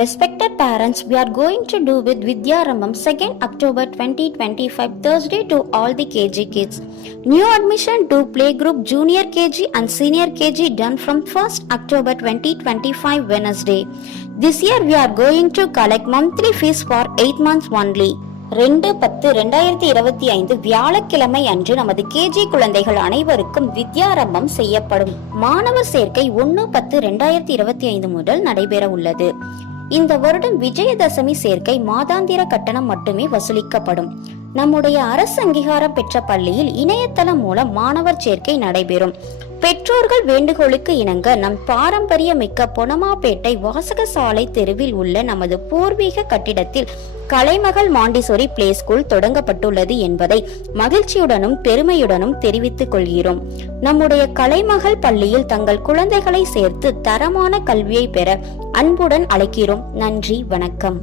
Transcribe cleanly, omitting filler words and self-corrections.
Respected parents, we are going to do with Vidyarambam 2nd October 2025 Thursday to all the KG kids. New admission to playgroup junior KG and senior KG done from 1st October 2025 Wednesday. This year we are going to collect monthly fees for 8 months only. 2/10/2025 வியாழக்கிழமை அன்று நமது KG குழந்தைகள் அனைவருக்கும் வித்யாரம்பம் செய்யப்படும். மாணவர் சேர்க்கை 1/10/2025 முதல் நடைபெற உள்ளது. இந்த வருடம் விஜயதசமி சேர்க்கை மாதாந்திர கட்டணம் மட்டுமே வசூலிக்கப்படும். நம்முடைய அரசு அங்கீகாரம் பெற்ற பள்ளியில் இணையதளம் மூலம் மாணவர் சேர்க்கை நடைபெறும். பெற்றோர்கள் வேண்டுகோளுக்கு இணங்க நம் பாரம்பரியமிக்க பொனமாப்பேட்டை வாசகசாலை தெருவில் உள்ள நமது பூர்வீக கட்டிடத்தில் கலைமகள் மாண்டிசோரி பிளே ஸ்கூல் தொடங்கப்பட்டுள்ளது என்பதை மகிழ்ச்சியுடனும் பெருமையுடனும் தெரிவித்துக் கொள்கிறோம். நம்முடைய கலைமகள் பள்ளியில் தங்கள் குழந்தைகளை சேர்த்து தரமான கல்வியை பெற அன்புடன் அழைக்கிறோம். நன்றி, வணக்கம்.